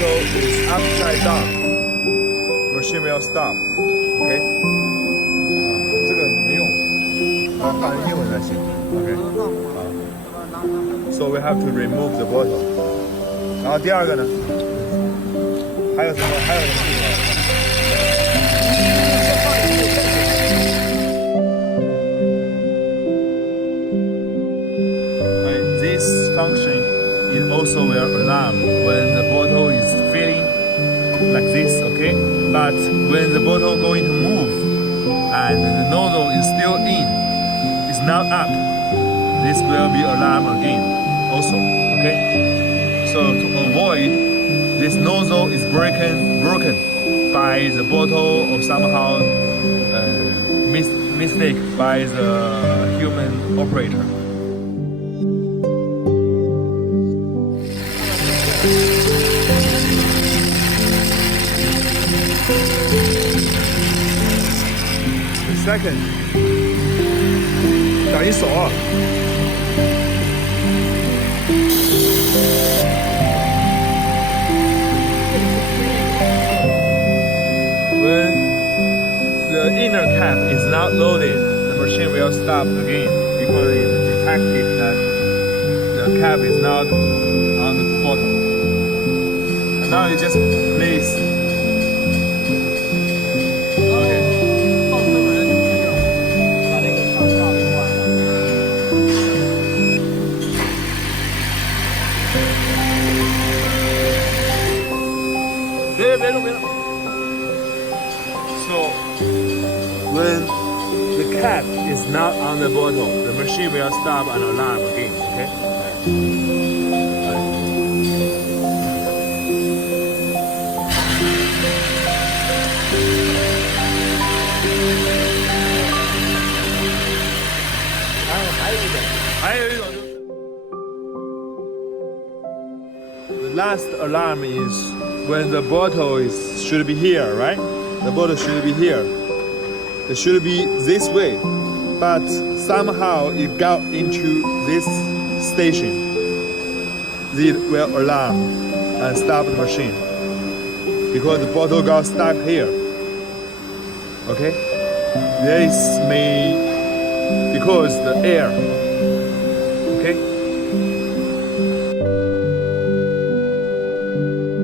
bottle is upside down, machine will stop. Okay? 这个没用，放英文才行。Okay? So we have to remove the bottle. 然后第二个呢？还有什么？还有什么地方？ This function is also will alarm when the bottle is filling like this, okay? But when the bottle going to move and the nozzle is still in, it's not up, this will be alarm again also, okay? So to avoid this nozzle is broken by the bottle or somehow mistake by the human operator. Second， 打一手啊。When the inner cap is not loaded, the machine will stop again because it detected that the cap is not on the bottom. And now you just place. So when the cap is not on the bottle, the machine will stop and alarm again. Okay. 还有一种就是 The last alarm is when the bottle should be here, right? The bottle should be here. It should be this way, but somehow it got into this station. It will alarm and stop the machine because the bottle got stuck here. Okay? This may because the air. Okay?